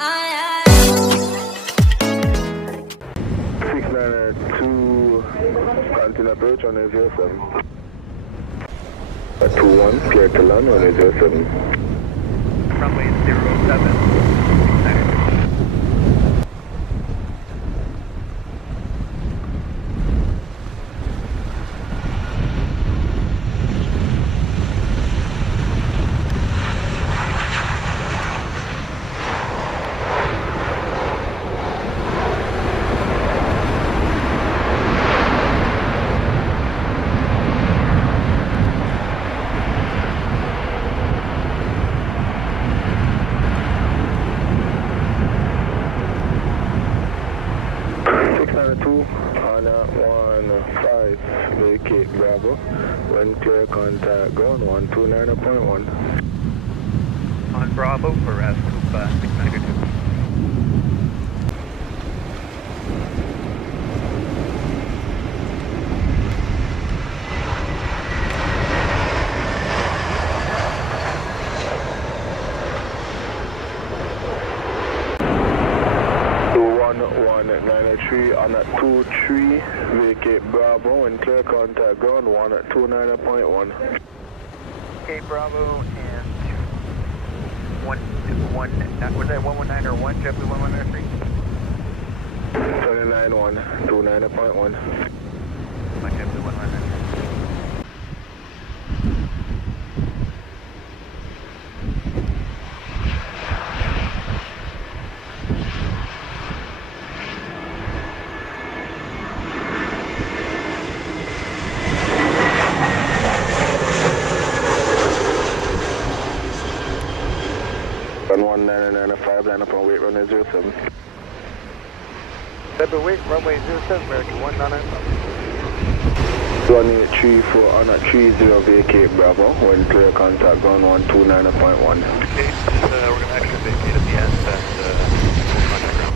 692 continue approach on 07. 21 clear to land on 07. Runway 07. Vacate Bravo, when clear contact ground 129.1. On Bravo for Swoop 692. On at 23, vacate Bravo, when clear contact ground 129.1. Okay, Bravo and 121, was that 119 or 1, JetBlue 1193? 29.1, 29.1. My JetBlue 1193. On 1995, line up on wait runway 07. JetBlue wait, runway 07, American 1995. 1834 on at 30, vacate Bravo, when clear contact ground 129.1. Okay, we're going to actually vacate at the end, that's full contact ground.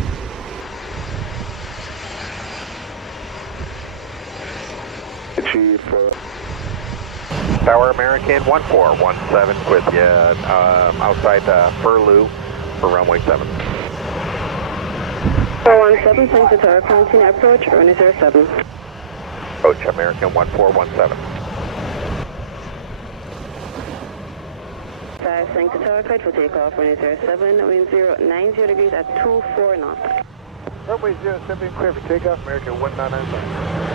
34. Tower American 1417 with you outside Furlou for runway 7. 417, thanks to Tower, continue approach, runway 07. Approach American 1417. 5, thanks to Tower, cleared for takeoff, runway 07, wind 090 degrees at 24 knots. Runway 07, clear for takeoff, American 1995.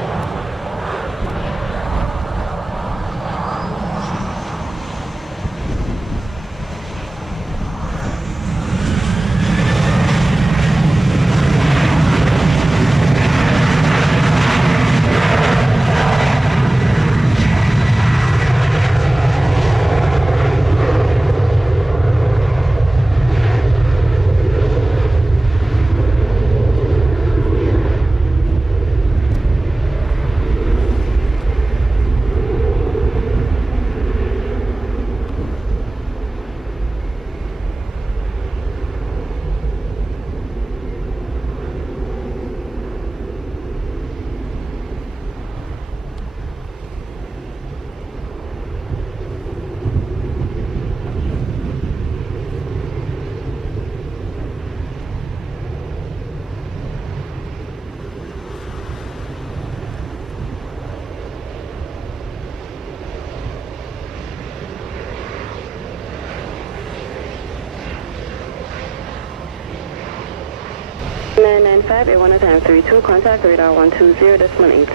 Five, 81 time 32, contact radar 120.8.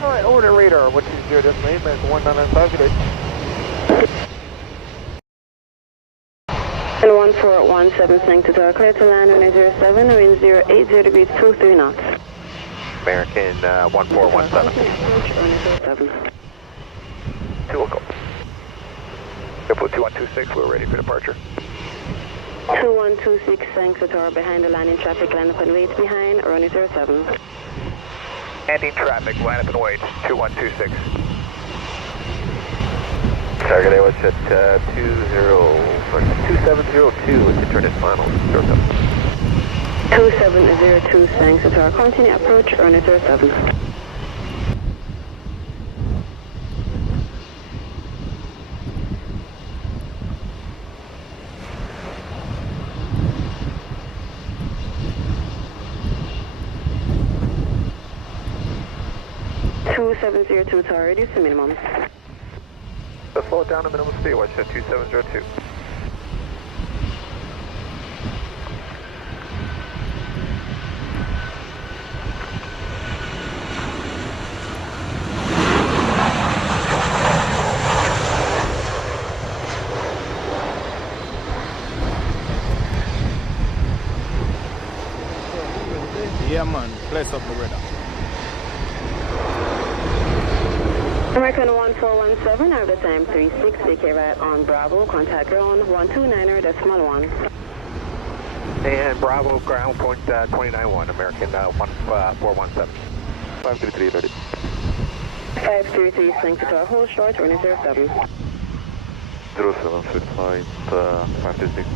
Alright, over to radar 120.8, American 1995, good day. And 1417, thanks to Tower, clear to land, runway 07, wind 080 degrees, 23 knots. American 1417. Approach, runway 07. 2 will go. Airport 2126, we're ready for departure. 2126, thanks to Tower, behind the landing traffic, line up and wait behind, runway 07. Landing traffic, line up and wait, 2126. Target was at 2702 with internet final. 2702, thanks to Tower, continue approach, runway 07. 2702 tower, reduce the minimum. Let's slow it down to minimum speed, WestJet 2702. Yeah, man. Place up the weather. American 1417, out of time 36, take right on Bravo, contact ground 129.1. And Bravo, ground point 291, American 1417. 533, 30. 533, sync to tower, hold short, running 07. 07, flight 536.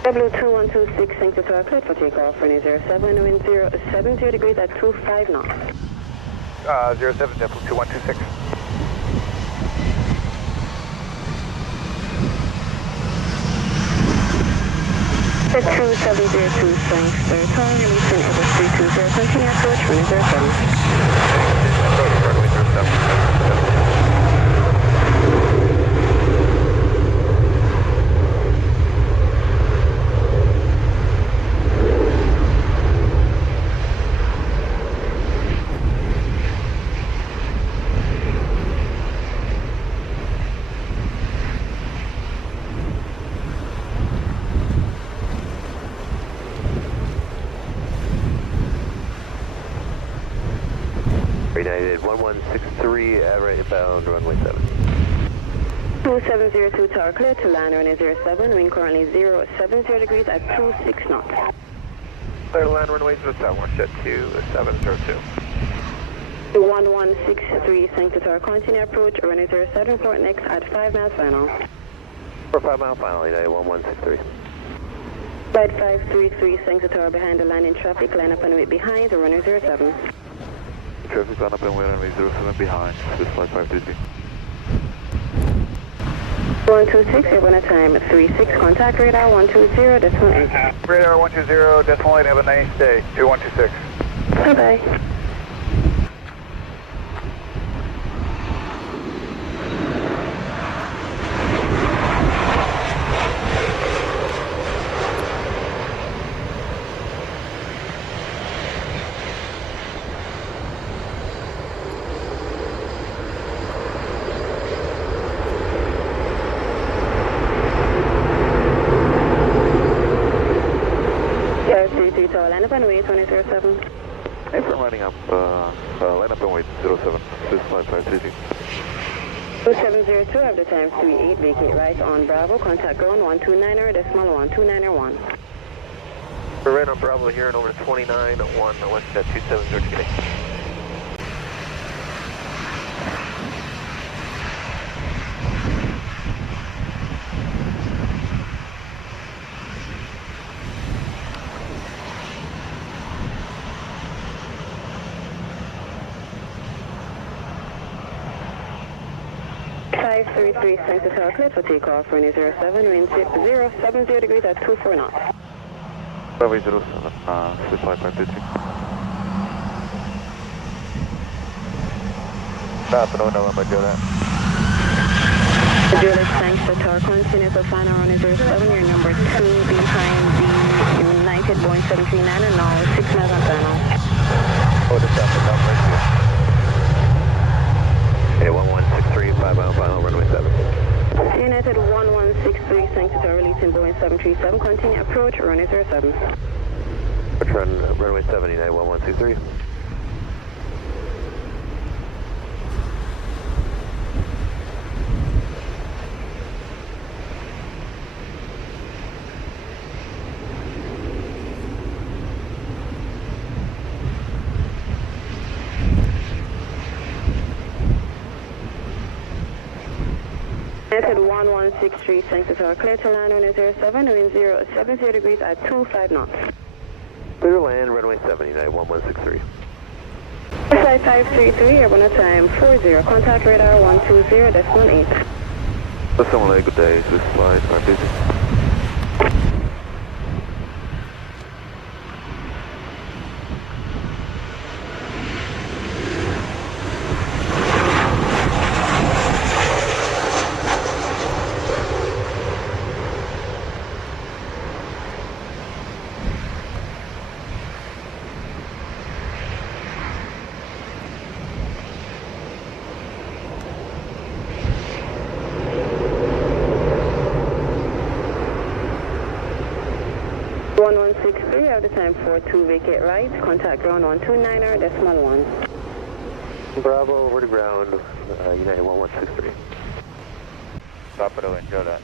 W2126, sync to tower, cleared for takeoff, running 07, wind 070 degrees at 25 knots. 07, W2126. The 2702, sync to tower, releasing over 320, continue approach, running 07. Runway 1163, average bound, runway 7. 2702 tower, clear to land, running 07, wind currently 070 degrees at 26 knots. Clear to land, runway 07, WestJet 2702. 1163, sync to tower, continue approach, running 07, port next at 5 miles final. For 5 mile final, United 1163. Flight 533, sync to tower, behind the line in traffic, line up and wait behind, running 07. Traffic line up and wait on runway 07 behind. This flight 533. 126, you're on a time 36, contact radar 120.8. Radar 120.8, have a nice day. 2126. Bye-bye. Line up and wait, 2007. Hey, for lining up, line up and wait, 07. This flight 533. 2702, have the time 38, vacate right on Bravo, contact ground 129.1, We're right on Bravo here and over to 29 1, WestJet 2702. 533, sync to tower, cleared for takeoff, running 07, wind 070 degrees at 24 knots. Runway 07, this flight 533. Afternoon, November, Juliet. Juliet, thanks to tower, continue to final, running 07, your number 2 behind the United Boeing 739 and now 6 miles on final. Oh, the traffic down right here. Hey, 1163, 5 mile final, runway 7. United 1163, sync to tower, releasing Boeing 737, continue approach, running 07. Runway 7, United 1163. United 1163, sync to tower, clear to land, running 07, wind 070 degrees at 25 knots. Clear to land, runway 7, United 1163. Flight 533, airborne at time 40, contact radar 120.8. Assalamualaikum, good day, this flight 533. have the time for 2 vacate rights. Contact ground 129.1. Bravo over to ground, United 1163. Stop it, enjoy that.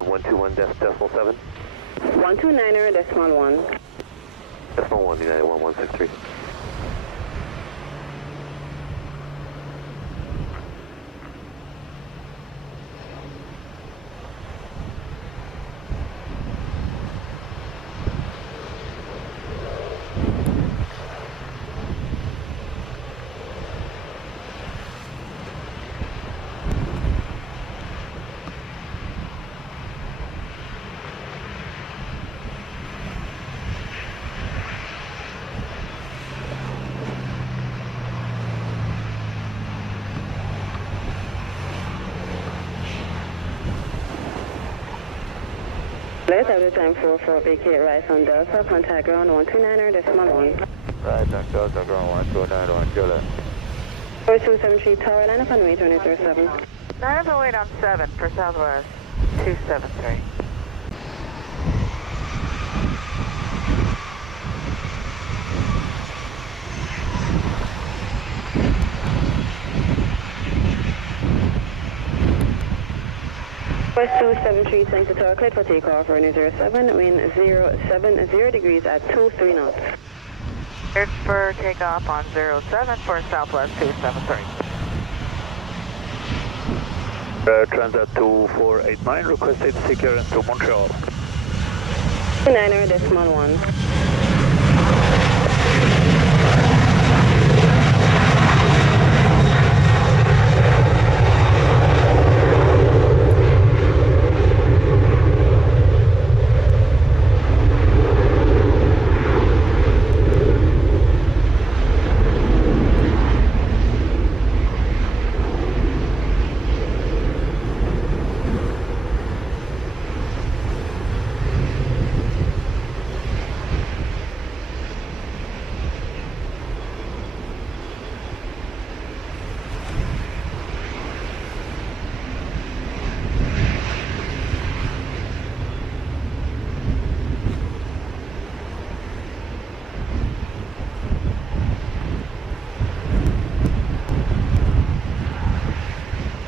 121.7. 129.1. Decimal 1, United 1163. Let's have the time for 4 vacate rights on Delta. Contact ground 129.1. Right, Delta ground 129, enjoy that. 4273 Tower, line up on way 2037. Line up and wait on 7 for Southwest 273. West 273 Center Tower, cleared for takeoff, runway 07, wind 070 degrees at 23 knots. Cleared for takeoff on 07 for Southwest 273. Transat 2489, requested clearance to Montreal. 29.1.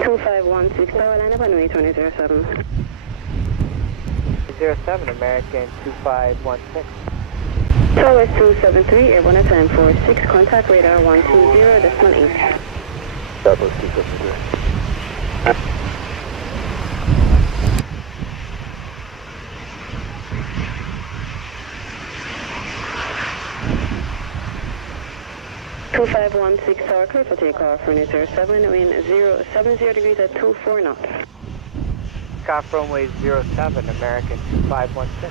2516 Tower, line up on way 2007. 07 American 2516. Southwest 273, airborne at time for 6, contact radar 120.8. Southwest 273. Two 2516 Tower, clear for takeoff, runway 07, wind 070 degrees at 24 knots. Takeoff runway 07 American 2516.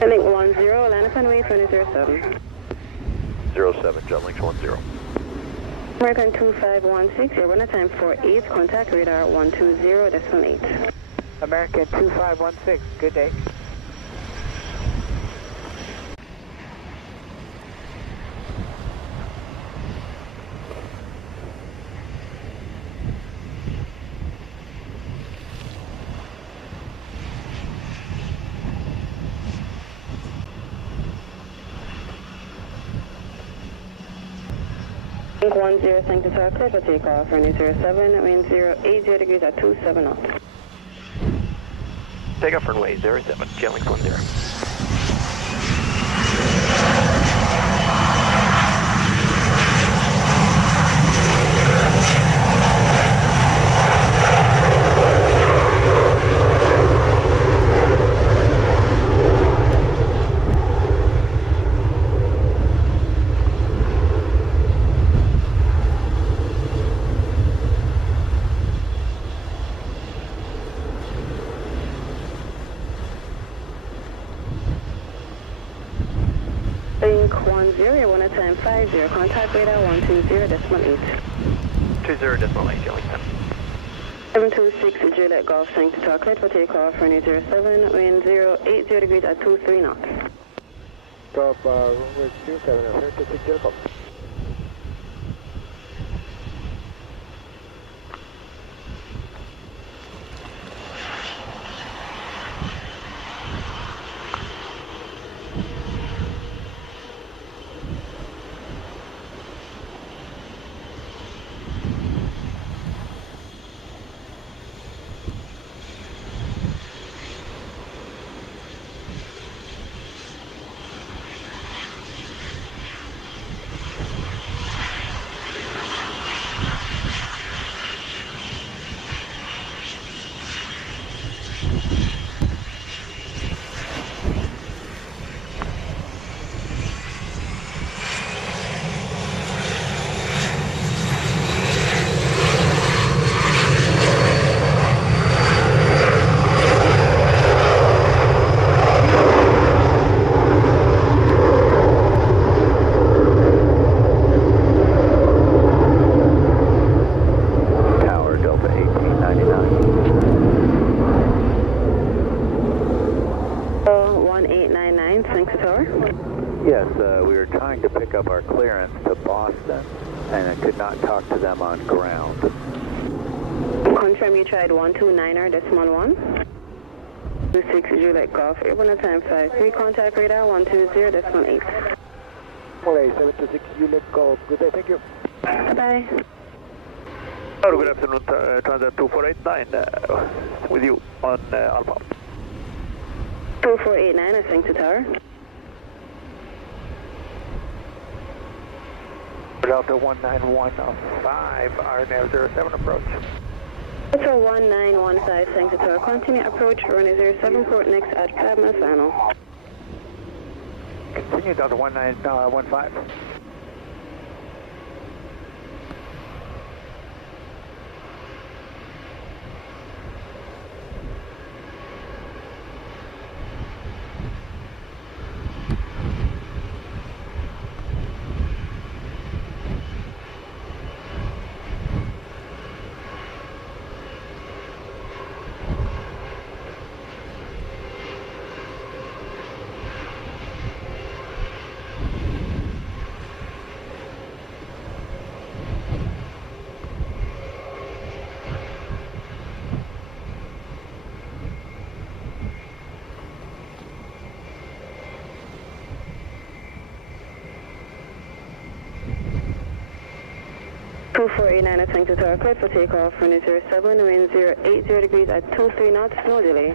Jetlinx 10, line up on way 2007. 07, Jetlinx 10. American 2516, airborne at time for 8, contact radar 120.8. American 2516, good day. Link 10, thank you, sir. Clear for takeoff, runway 07, wind 080 degrees at 27 knots. Takeoff runway 07, Jetlinx 10. Link 10, one at time 50, contact radar 120.8. 20.8, Jetlinx 10. 726 Juliet Golf, thank you, sir. Clear for takeoff, runway 07, wind 080 degrees at 23 knots. Golf, runway 27, 56 Juliet Golf. Yes, we were trying to pick up our clearance to Boston, and I could not talk to them on ground. Confirm you tried 129.1. 26 Juliet Golf, airborne at time 53, contact radar 120.8. 726 Juliet Golf, good day, thank you. Bye-bye. Oh, good afternoon, Transat 2489, with you on Alpha. 2489, I think to tower. Delta 1915, RNAV 07 approach. Delta 1915, thanks to tower. Continue approach, runway 07, port next at Padma Final. Continue Delta 1915. I think to tower, cleared for takeoff, runway 07, wind 080 degrees at 23 knots, no delay.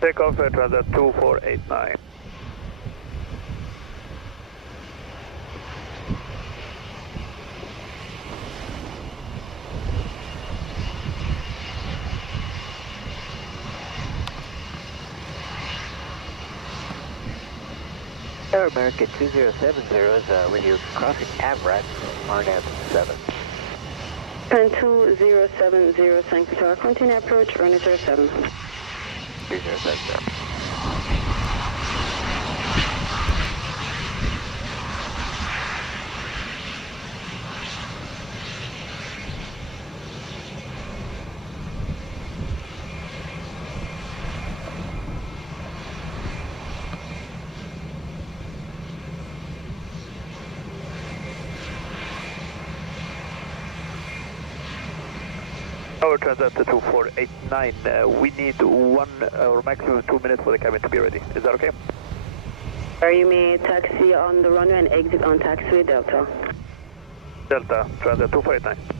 Takeoff Transat 2489. Air America 2070 is with you crossing Avrat, RNAV 7. And 2070, thank you, tower. Continue approach, runway 07. 2070. Tower Transat 2489, we need 1 or maximum 2 minutes for the cabin to be ready. Is that okay? Or you may taxi on the runway and exit on taxiway Delta. Delta, Transat 2489.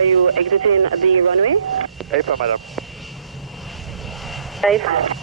Are you exiting the runway? APA, madam. 5.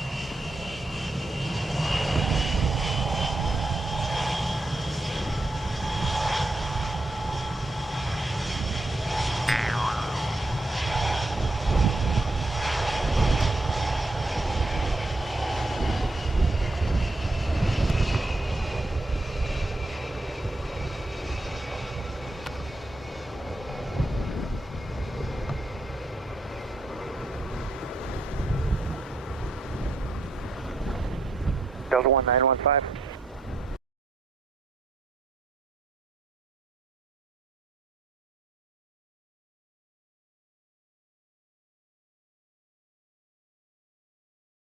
Delta 1915.